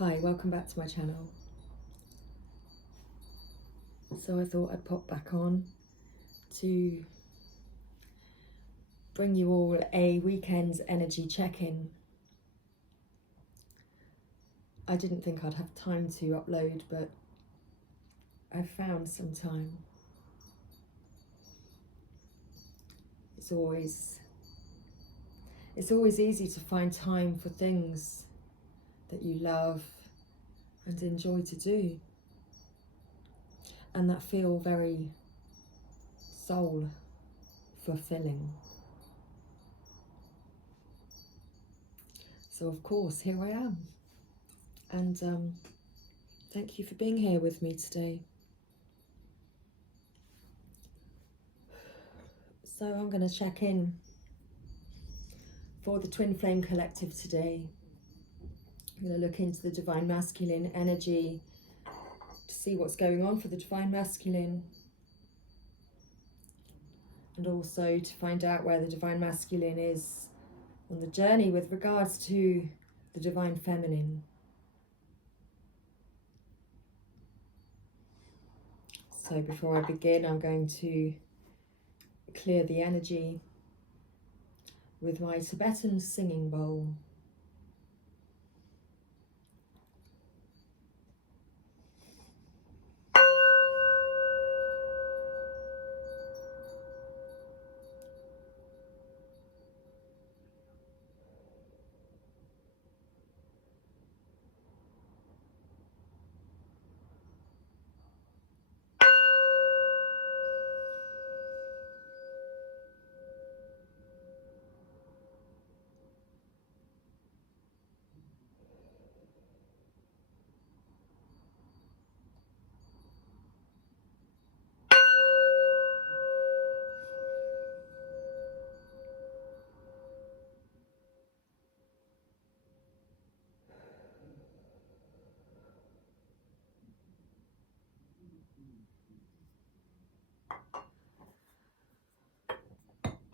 Hi, welcome back to my channel. So I thought I'd pop back on to bring you all a weekend energy check-in. I didn't think I'd have time to upload, but I've found some time. It's always easy to find time for things that you love and enjoy to do, and that feel very soul fulfilling. So of course, here I am, and thank you for being here with me today. So I'm going to check in for the Twin Flame Collective today. I'm going to look into the Divine Masculine energy to see what's going on for the Divine Masculine, and also to find out where the Divine Masculine is on the journey with regards to the Divine Feminine. So before I begin, I'm going to clear the energy with my Tibetan singing bowl.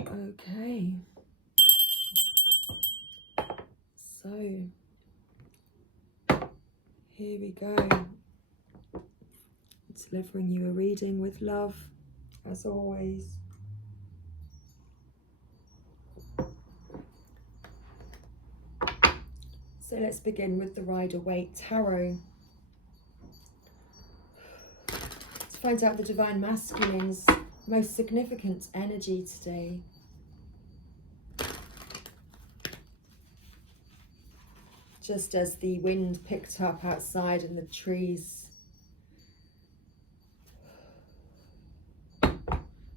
Okay, so here we go, delivering you a reading with love, as always. So let's begin with the Rider-Waite Tarot to find out the Divine Masculine's most significant energy today. Just as the wind picked up outside and the trees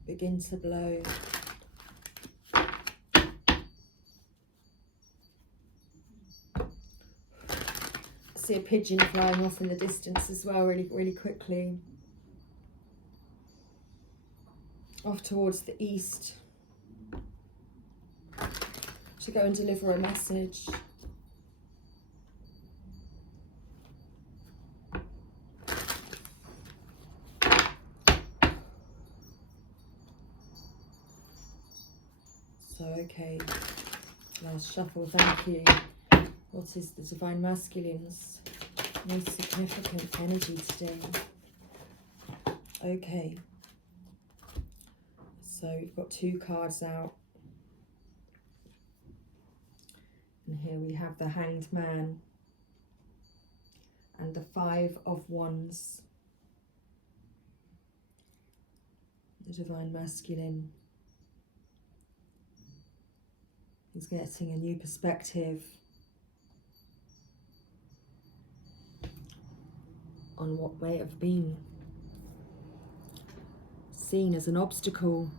begin to blow. I see a pigeon flying off in the distance as well, really quickly. Off towards the east to go and deliver a message. So, okay, last shuffle, thank you. What is the Divine Masculine's most significant energy today? Okay, so we've got two cards out. And here we have the Hanged Man and the Five of Wands. The Divine Masculine is getting a new perspective on what may have been seen as an obstacle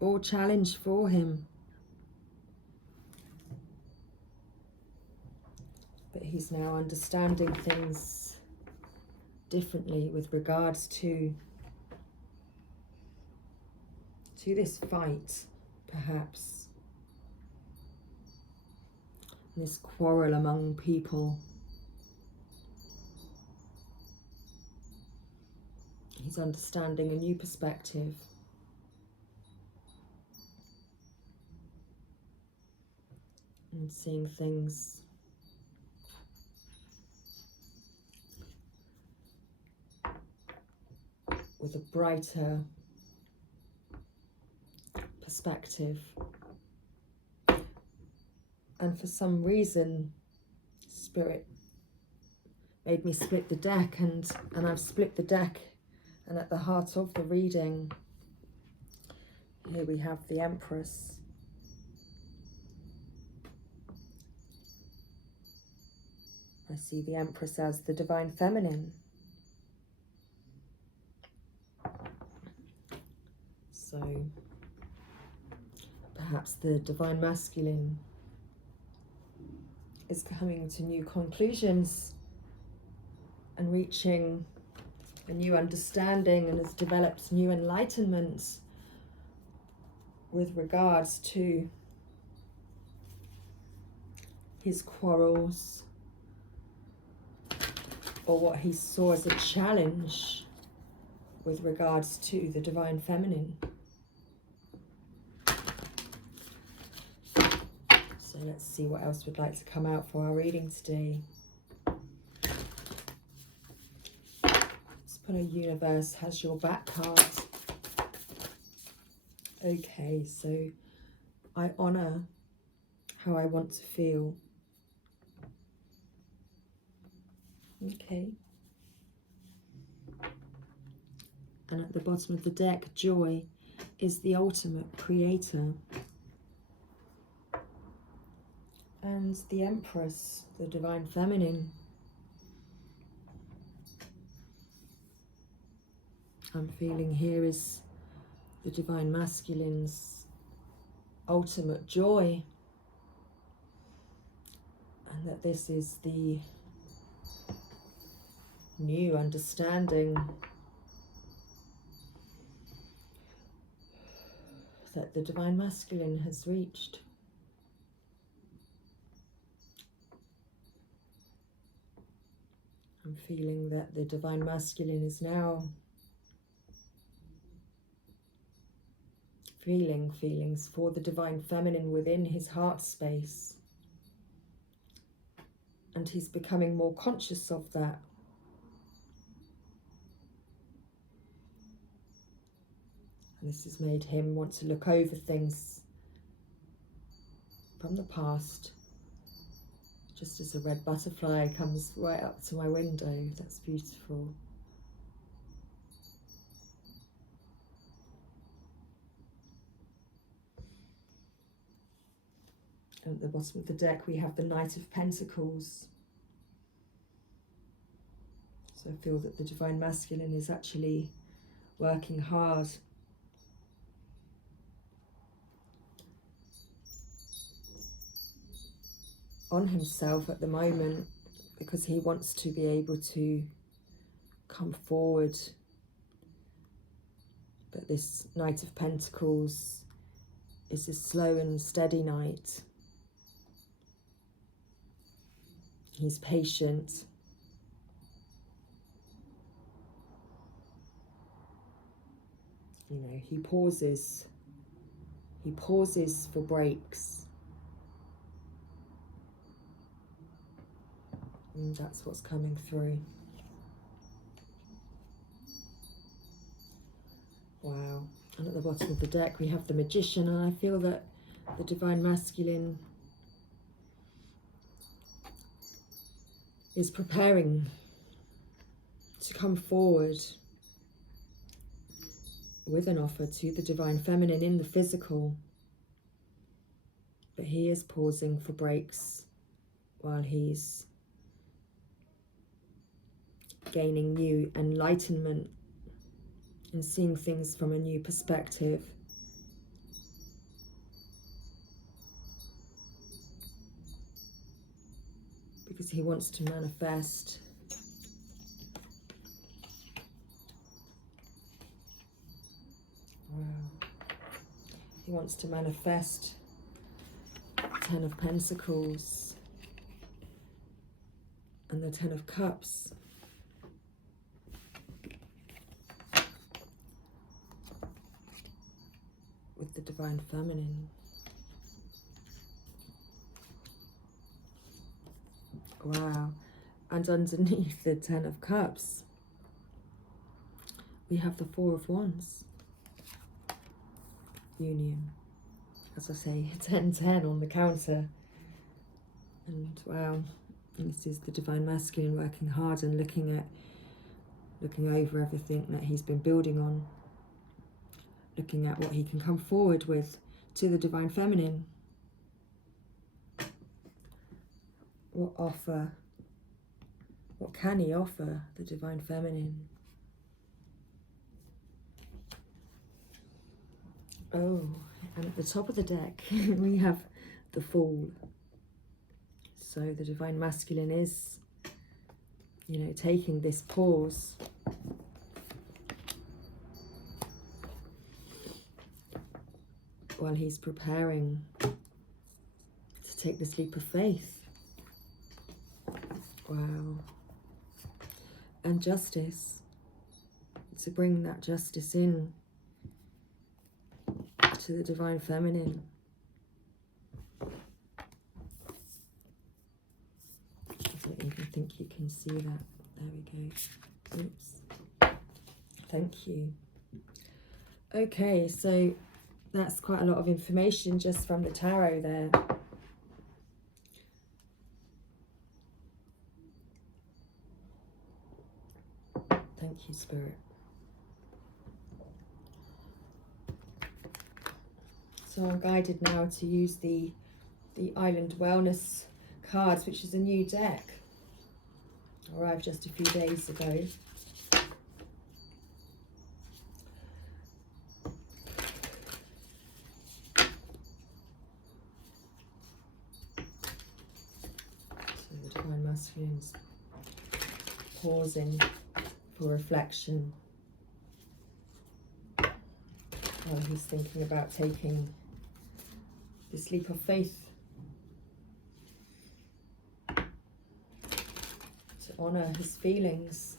or challenge for him. But he's now understanding things differently with regards to this fight, perhaps. This quarrel among people. He's understanding a new perspective. And seeing things with a brighter perspective. And for some reason, Spirit made me split the deck, and I've split the deck, and at the heart of the reading, here we have the Empress. I see the Empress as the Divine Feminine. So perhaps the Divine Masculine is coming to new conclusions and reaching a new understanding, and has developed new enlightenment with regards to his quarrels, or what he saw as a challenge with regards to the Divine Feminine. So let's see what else would like to come out for our reading today. Let's put a Universe Has Your Back card. Okay, so I honor how I want to feel. Okay. And at the bottom of the deck, Joy is the ultimate creator. And the Empress, the Divine Feminine. I'm feeling here is the Divine Masculine's ultimate joy. And that this is the new understanding that the Divine Masculine has reached. I'm feeling that the Divine Masculine is now feeling feelings for the Divine Feminine within his heart space. And he's becoming more conscious of that. And this has made him want to look over things from the past. Just as a red butterfly comes right up to my window. That's beautiful. And at the bottom of the deck we have the Knight of Pentacles. So I feel that the Divine Masculine is actually working hard on himself at the moment, because he wants to be able to come forward. But this Knight of Pentacles is a slow and steady knight. He's patient. You know, he pauses for breaks. And that's what's coming through. Wow. And at the bottom of the deck we have the Magician, and I feel that the Divine Masculine is preparing to come forward with an offer to the Divine Feminine in the physical. But he is pausing for breaks while he's gaining new enlightenment and seeing things from a new perspective. Because he wants to manifest he wants to manifest Ten of Pentacles and the Ten of Cups. With the Divine Feminine. Wow. And underneath the Ten of Cups, we have the Four of Wands. Union. As I say, 10-10 on the counter. And wow, this is the Divine Masculine working hard and looking over everything that he's been building on. Looking at what he can come forward with to the Divine Feminine. What can he offer the Divine Feminine? Oh, and at the top of the deck, we have the Fool. So the Divine Masculine is, taking this pause. While he's preparing to take this leap of faith. Wow. And justice. To bring that justice in to the Divine Feminine. I don't even think you can see that. There we go. Oops. Thank you. Okay, so that's quite a lot of information just from the tarot there. Thank you, Spirit. So I'm guided now to use the Island Wellness cards, which is a new deck. Arrived just a few days ago. So the Divine Masculine's pausing for reflection while he's thinking about taking this leap of faith to honour his feelings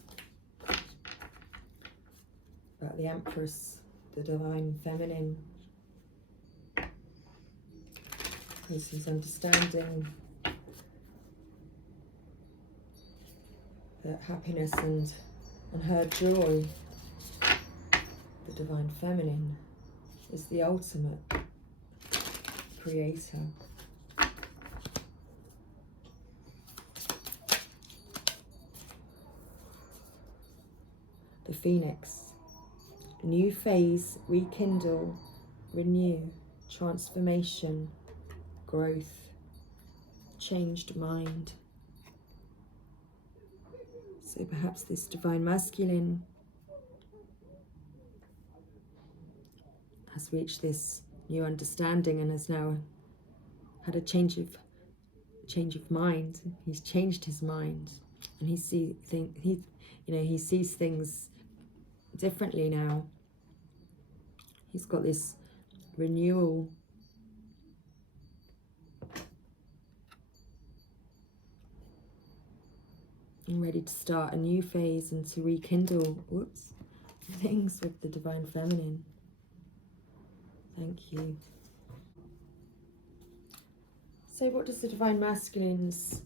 about the Empress, the Divine Feminine, because he's understanding that happiness and her joy, the Divine Feminine, is the ultimate creator. The Phoenix. New phase, rekindle, renew, transformation, growth, changed mind. So perhaps this Divine Masculine has reached this new understanding and has now had a change of mind. He's changed his mind, and he sees things differently now. He's got this renewal. And ready to start a new phase and to rekindle things with the Divine Feminine. Thank you. So what does the Divine Masculine's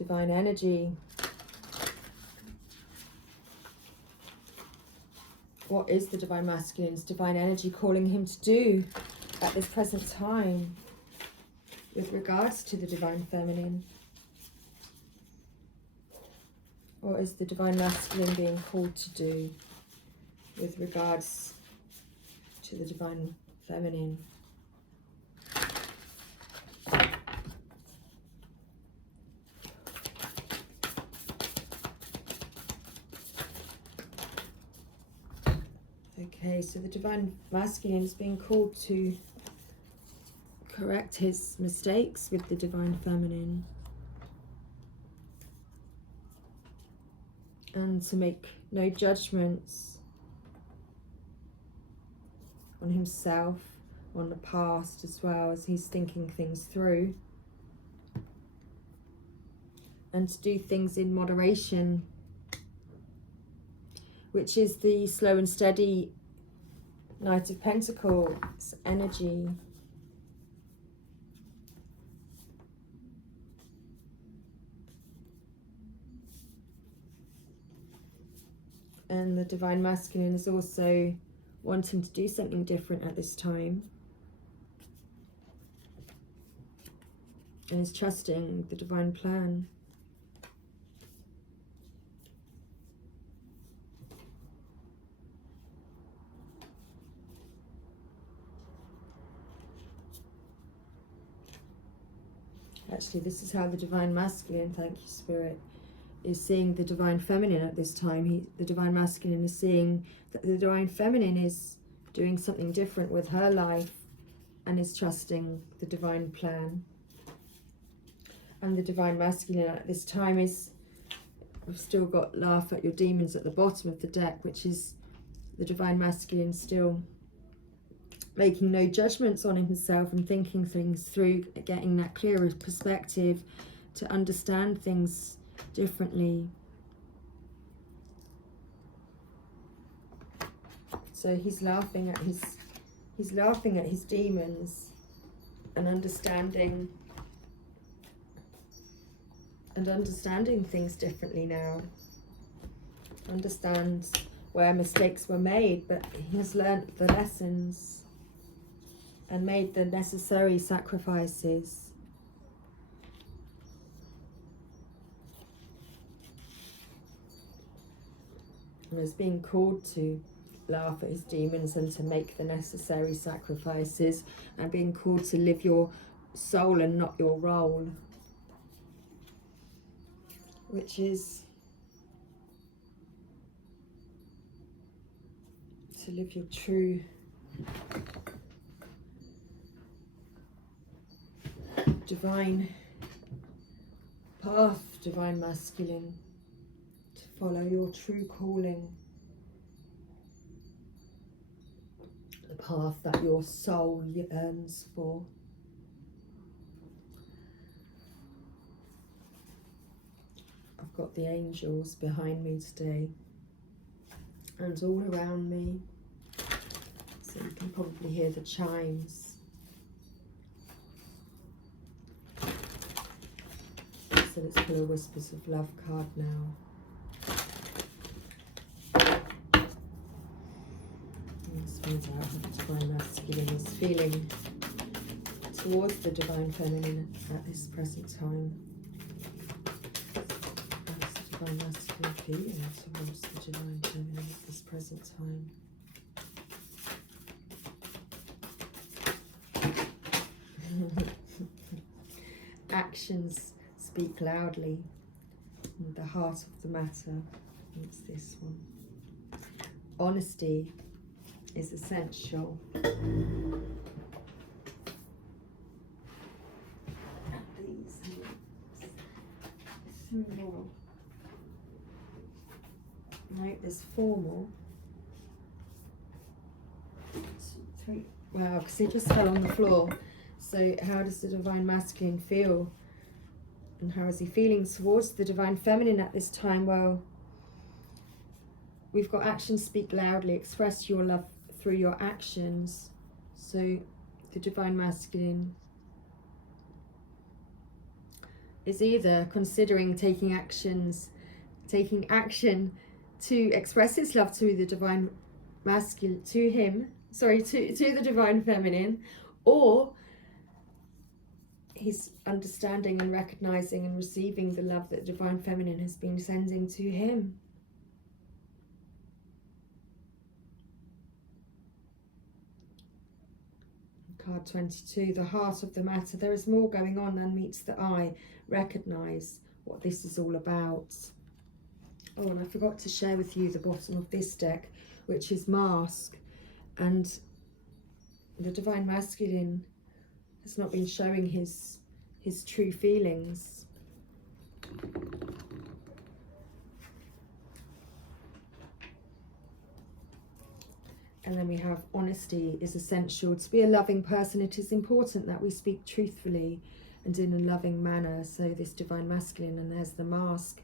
divine energy, what is the Divine Masculine's divine energy calling him to do at this present time with regards to the Divine Feminine? What is the Divine Masculine being called to do with regards to the Divine Feminine? Okay, so the Divine Masculine is being called to correct his mistakes with the Divine Feminine. And to make no judgments on himself, on the past, as well as he's thinking things through. And to do things in moderation, which is the slow and steady Knight of Pentacles energy. And the divine masculine is also wanting to do something different at this time. And is trusting the divine plan. Actually, this is how the divine masculine, thank you Spirit, is seeing the divine feminine at this time. The divine masculine is seeing that the divine feminine is doing something different with her life and is trusting the divine plan. And the divine masculine at this time is, we've still got laugh at your demons at the bottom of the deck, which is the divine masculine still making no judgments on himself and thinking things through, getting that clearer perspective to understand things differently. So he's laughing at his demons and understanding things differently now. Understands where mistakes were made, but he has learnt the lessons and made the necessary sacrifices. And is being called to laugh at his demons and to make the necessary sacrifices, and being called to live your soul and not your role, which is to live your true divine path, divine masculine, to follow your true calling, the path that your soul yearns for. I've got the angels behind me today and all around me, so you can probably hear the chimes. So let's pull a Whispers of Love card now. Let's find out how the divine masculine is feeling towards the divine feminine at this present time. How's the divine masculine feeling towards the divine feminine at this present time? Actions speak loudly. And the heart of the matter. It's this one. Honesty is essential. These 3 more. Right, there's 4 more. 2, 3. Wow, because it just fell on the floor. So how does the divine masculine feel? And how is he feeling towards the divine feminine at this time? Well, we've got actions speak loudly. Express your love through your actions. So the divine masculine is either considering taking action to express his love to the divine masculine, to the divine feminine, or he's understanding and recognizing and receiving the love that the divine feminine has been sending to him. Card 22, the heart of the matter. There is more going on than meets the eye. Recognize what this is all about. Oh, and I forgot to share with you the bottom of this deck, which is Mask. And the divine masculine has not been showing his true feelings. And then we have honesty is essential. To be a loving person, it is important that we speak truthfully and in a loving manner. So this divine masculine, and there's the mask.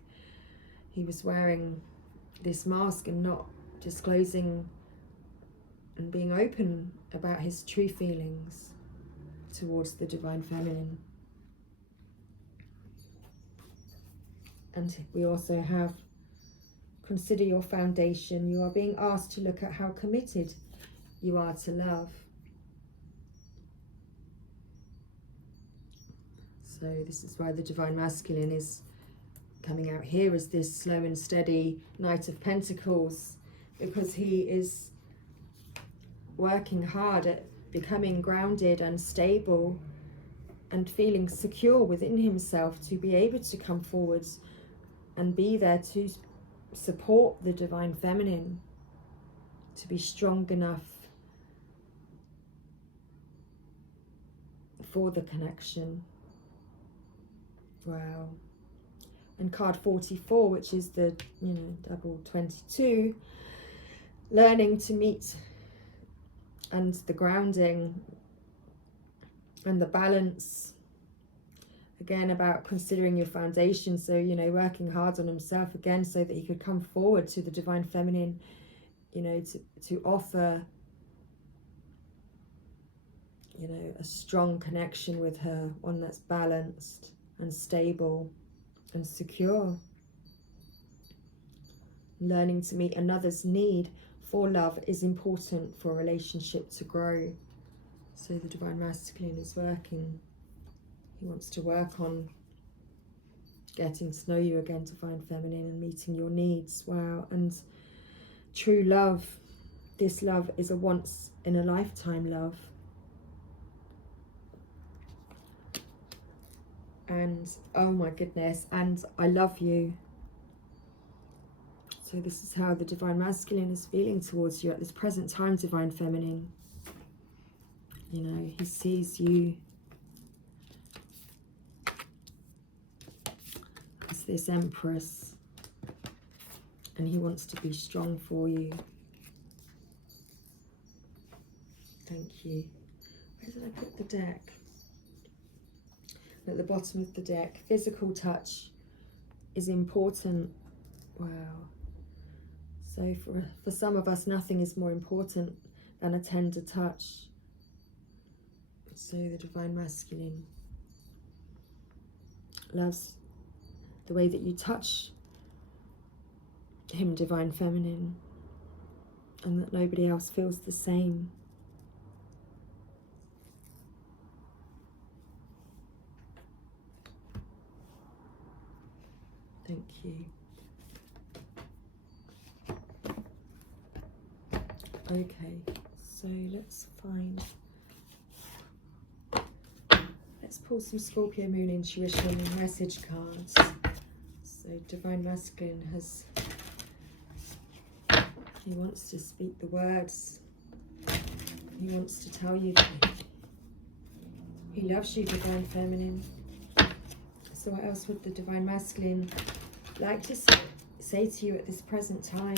He was wearing this mask and not disclosing and being open about his true feelings towards the divine feminine. And we also have Consider your foundation. You are being asked to look at how committed you are to love. So this is why the Divine Masculine is coming out here as this slow and steady Knight of Pentacles, because he is working hard at becoming grounded and stable and feeling secure within himself to be able to come forwards and be there to support the Divine Feminine, to be strong enough for the connection. Wow. And card 44, which is the, double 22, learning to meet, and the grounding and the balance. Again, about considering your foundation. So, working hard on himself again so that he could come forward to the Divine Feminine, to offer, a strong connection with her, one that's balanced and stable and secure. Learning to meet another's need for love is important for a relationship to grow. So the Divine Masculine is working. He wants to work on getting to know you again, Divine Feminine, and meeting your needs. Wow. And true love, this love is a once in a lifetime love. And oh my goodness, and I love you. So this is how the Divine Masculine is feeling towards you at this present time, Divine Feminine. He sees you as this Empress, and he wants to be strong for you. Thank you. Where did I put the deck? At the bottom of the deck, physical touch is important. Wow. So for some of us, nothing is more important than a tender touch. So the Divine Masculine loves the way that you touch him, Divine Feminine, and that nobody else feels the same. Thank you. Okay, so let's pull some Scorpio Moon intuition and message cards. So Divine Masculine he wants to speak the words. He wants to tell you that he loves you, Divine Feminine. So what else would the Divine Masculine like to say to you at this present time?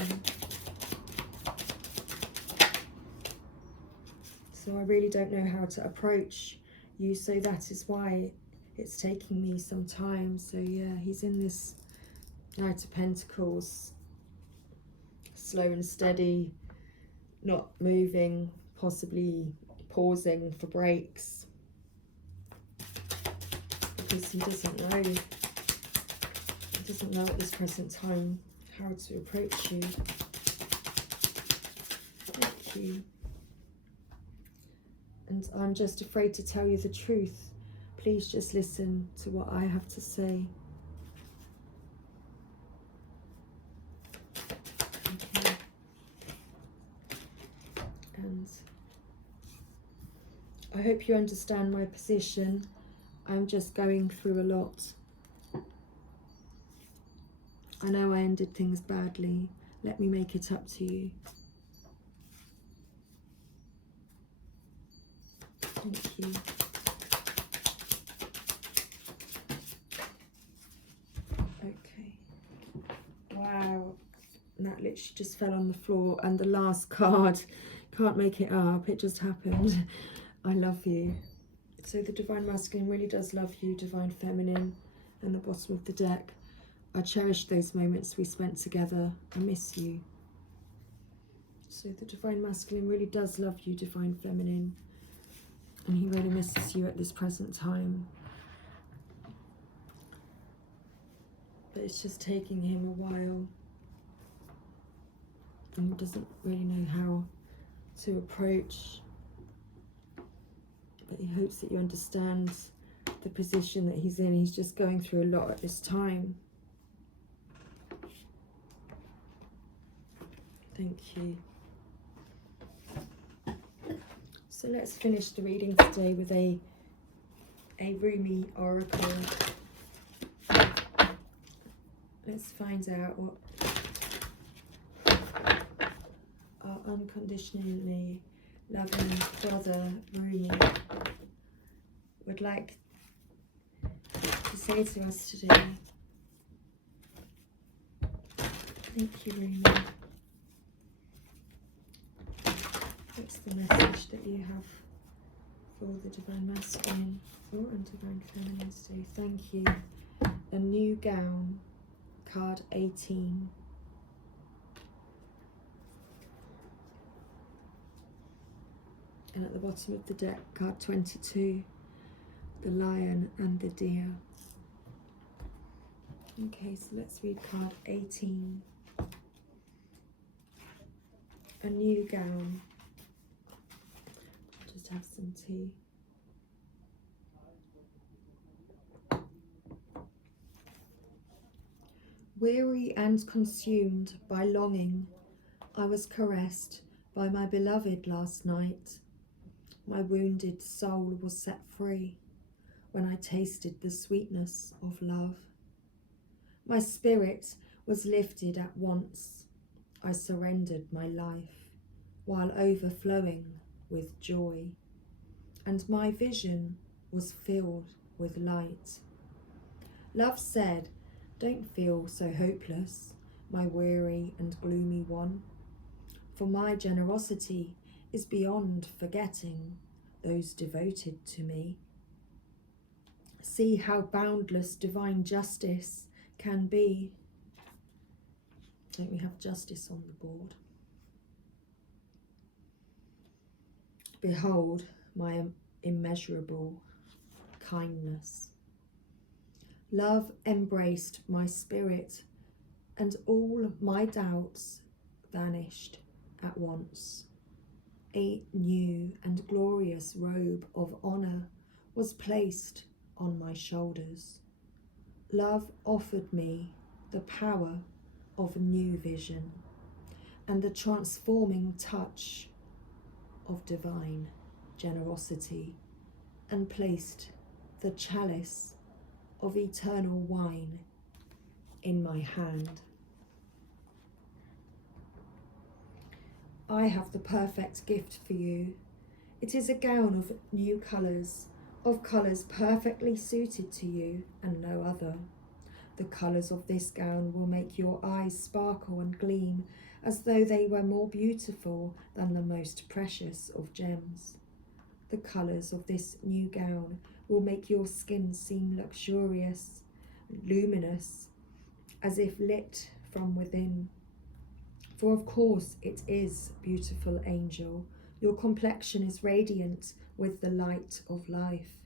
So I really don't know how to approach you, so that is why it's taking me some time. So yeah, he's in this Knight of Pentacles, slow and steady, not moving, possibly pausing for breaks, because he doesn't know at this present time how to approach you. Thank you. And I'm just afraid to tell you the truth. Please just listen to what I have to say. Okay. And I hope you understand my position. I'm just going through a lot. I know I ended things badly. Let me make it up to you. Thank you. Okay. Wow. And that literally just fell on the floor. And the last card, can't make it up. It just happened. I love you. So the Divine Masculine really does love you, Divine Feminine. And the bottom of the deck, I cherish those moments we spent together. I miss you. So the Divine Masculine really does love you, Divine Feminine. And he really misses you at this present time. But it's just taking him a while. and doesn't really know how to approach, but he hopes that you understand the position that he's in. He's just going through a lot at this time. Thank you. So let's finish the reading today with a Rumi oracle. Let's find out what our unconditionally loving brother Rumi would like to say to us today. Thank you, Rumi. What's the message that you have for the Divine Masculine and Divine Feminine today? Thank you. A new gown, card 18. And at the bottom of the deck, card 22, the lion and the deer. Okay, so let's read card 18. A new gown. Just have some tea. Weary and consumed by longing, I was caressed by my beloved last night. My wounded soul was set free when I tasted the sweetness of love. My spirit was lifted at once. I surrendered my life while overflowing with joy, and my vision was filled with light. Love said, "Don't feel so hopeless, my weary and gloomy one, for my generosity is beyond forgetting those devoted to me. See how boundless divine justice can be." Don't we have justice on the board? Behold my immeasurable kindness. Love embraced my spirit, and all my doubts vanished at once. A new and glorious robe of honor was placed on my shoulders. Love offered me the power of new vision and the transforming touch of divine generosity, and placed the chalice of eternal wine in my hand. I have the perfect gift for you. It is a gown of new colours, of colours perfectly suited to you and no other. The colours of this gown will make your eyes sparkle and gleam as though they were more beautiful than the most precious of gems. The colours of this new gown will make your skin seem luxurious, luminous, as if lit from within. For of course it is, beautiful angel. Your complexion is radiant with the light of life.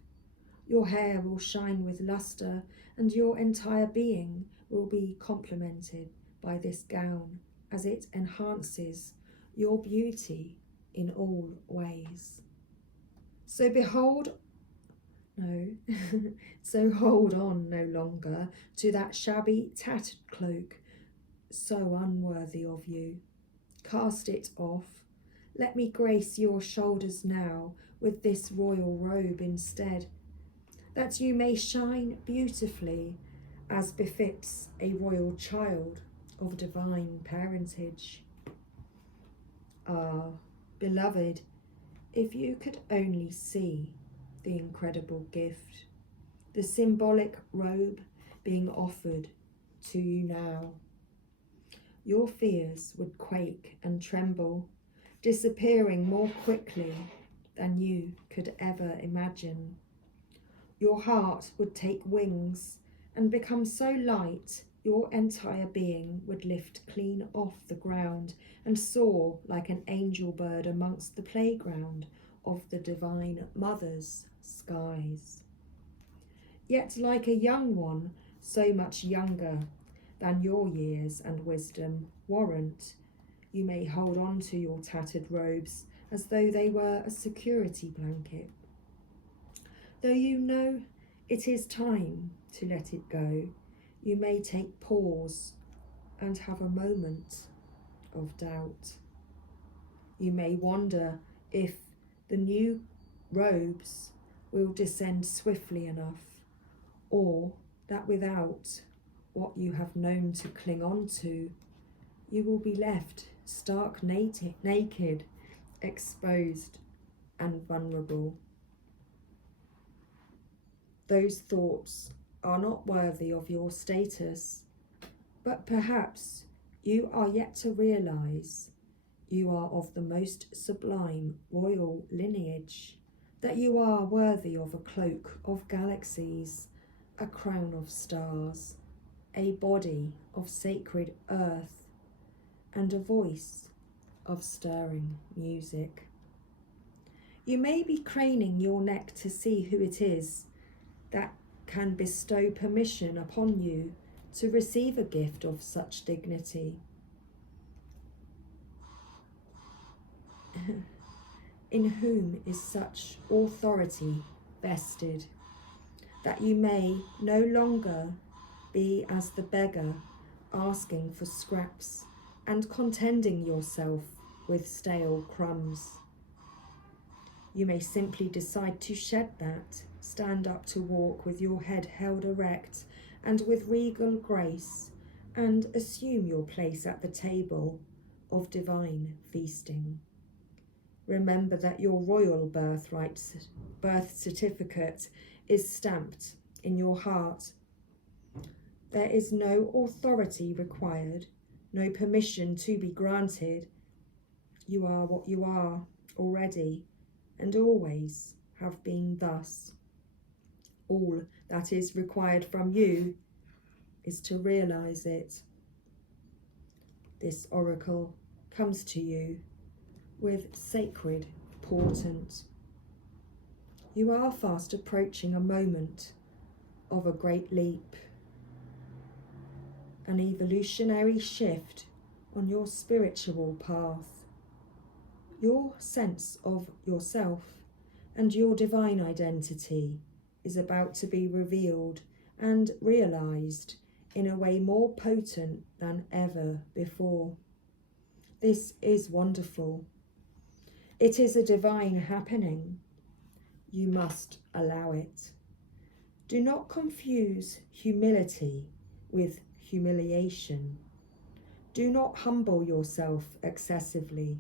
Your hair will shine with lustre, and your entire being will be complemented by this gown, as it enhances your beauty in all ways. So so hold on no longer to that shabby, tattered cloak, so unworthy of you. Cast it off. Let me grace your shoulders now with this royal robe instead, that you may shine beautifully as befits a royal child of divine parentage. Ah, beloved, if you could only see the incredible gift, the symbolic robe being offered to you now, your fears would quake and tremble, disappearing more quickly than you could ever imagine. Your heart would take wings and become so light your entire being would lift clean off the ground and soar like an angel bird amongst the playground of the Divine Mother's skies. Yet like a young one, so much younger than your years and wisdom warrant, You may hold on to your tattered robes as though they were a security blanket. Though you know it is time to let it go, you may take pause and have a moment of doubt. You may wonder if the new robes will descend swiftly enough, or that without what you have known to cling on to, you will be left stark naked, exposed and vulnerable. Those thoughts are not worthy of your status, but perhaps you are yet to realize you are of the most sublime royal lineage, that you are worthy of a cloak of galaxies, a crown of stars, a body of sacred earth, and a voice of stirring music. You may be craning your neck to see who it is that can bestow permission upon you to receive a gift of such dignity. In whom is such authority vested, that you may no longer be as the beggar asking for scraps and contenting yourself with stale crumbs. You may simply decide to shed that, stand up to walk with your head held erect and with regal grace, and assume your place at the table of divine feasting. Remember that your royal birth certificate is stamped in your heart. There is no authority required, no permission to be granted. You are what you are already, and always have been thus. All that is required from you is to realize it. This oracle comes to you with sacred portent. You are fast approaching a moment of a great leap, an evolutionary shift on your spiritual path. Your sense of yourself and your divine identity is about to be revealed and realized in a way more potent than ever before. This is wonderful. It is a divine happening. You must allow it. Do not confuse humility with humiliation. Do not humble yourself excessively.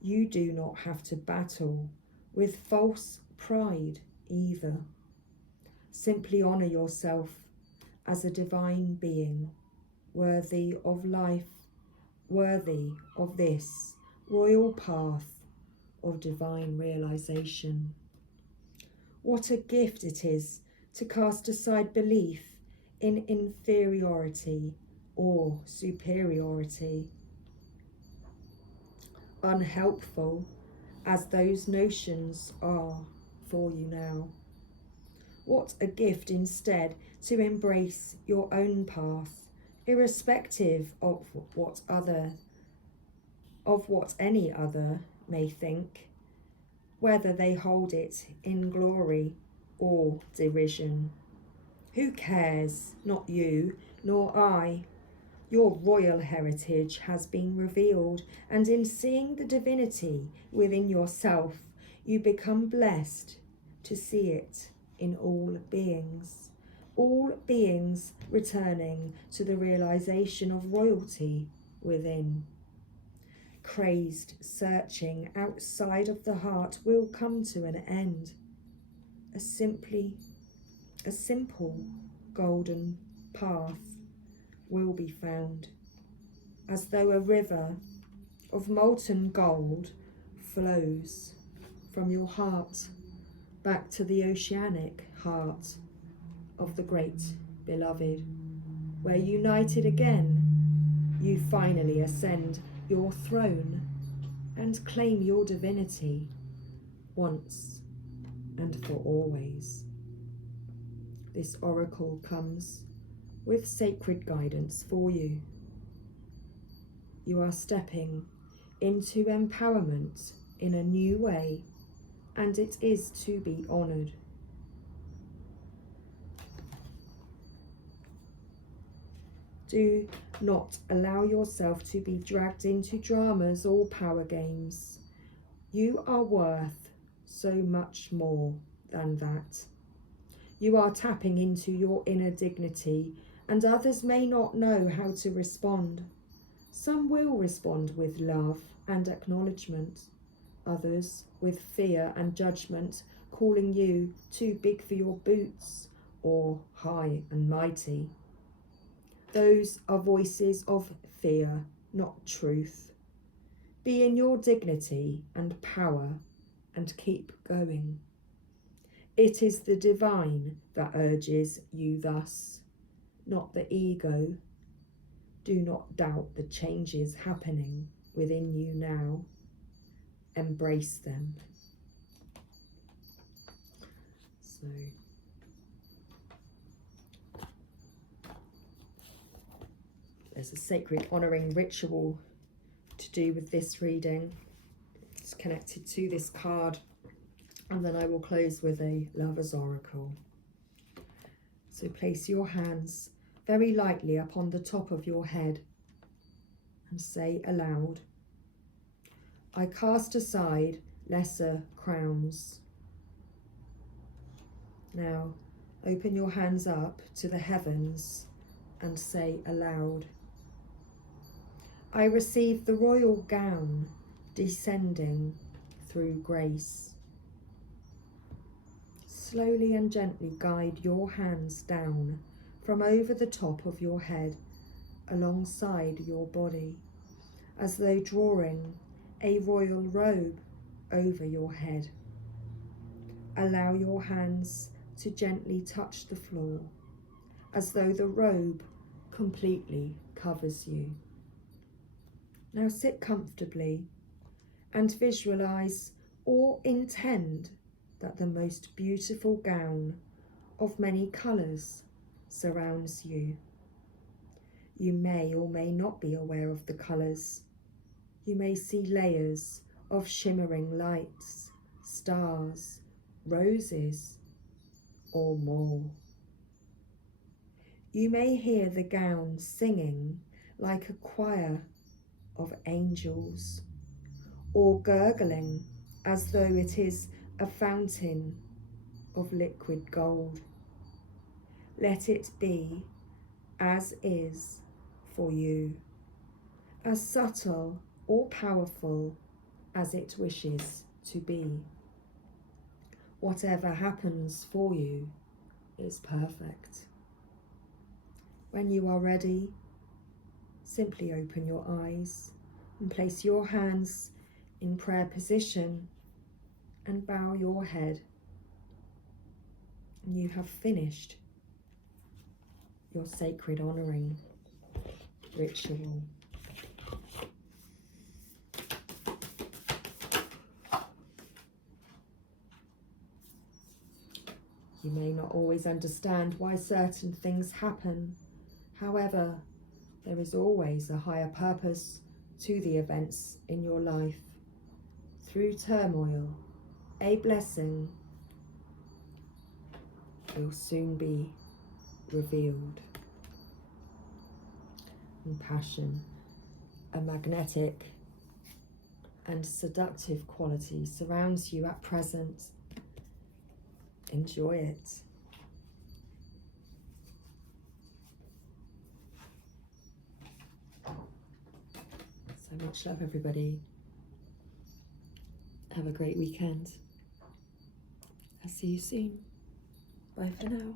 You do not have to battle with false pride either. Simply honor yourself as a divine being, worthy of life, worthy of this royal path of divine realization. What a gift it is to cast aside belief in inferiority or superiority. Unhelpful as those notions are for you now. What a gift instead to embrace your own path, irrespective of what any other may think, whether they hold it in glory or derision. Who cares? Not you, nor I. Your royal heritage has been revealed, and in seeing the divinity within yourself, you become blessed to see it in all beings returning to the realization of royalty within. Crazed searching outside of the heart will come to an end. A simple golden path will be found, as though a river of molten gold flows from your heart back to the oceanic heart of the great beloved, where united again, you finally ascend your throne and claim your divinity once and for always. This oracle comes with sacred guidance for you. you are stepping into empowerment in a new way, and it is to be honoured. Do not allow yourself to be dragged into dramas or power games. You are worth so much more than that. You are tapping into your inner dignity, and others may not know how to respond. Some will respond with love and acknowledgement, others with fear and judgment, calling you too big for your boots or high and mighty. Those are voices of fear, not truth. Be in your dignity and power and keep going. It is the divine that urges you thus, not the ego. Do not doubt the changes happening within you now. Embrace them. So, there's a sacred honouring ritual to do with this reading. It's connected to this card, and then I will close with a Lover's Oracle. So place your hands very lightly upon the top of your head and say aloud, I cast aside lesser crowns. Now open your hands up to the heavens and say aloud, I receive the royal gown descending through grace. Slowly and gently guide your hands down from over the top of your head alongside your body, as though drawing a royal robe over your head. Allow your hands to gently touch the floor, as though the robe completely covers you. Now sit comfortably and visualize or intend that the most beautiful gown of many colours surrounds you. You may or may not be aware of the colours. You may see layers of shimmering lights, stars, roses, or more. You may hear the gown singing like a choir of angels, or gurgling as though it is a fountain of liquid gold. Let it be as is for you, as subtle or powerful as it wishes to be. Whatever happens for you is perfect. When you are ready, simply open your eyes and place your hands in prayer position and bow your head. And you have finished your sacred honouring ritual. You may not always understand why certain things happen. However, there is always a higher purpose to the events in your life. Through turmoil, a blessing will soon be revealed. And passion, a magnetic and seductive quality surrounds you at present. Enjoy it. So much love, everybody. Have a great weekend. I'll see you soon. Bye for now.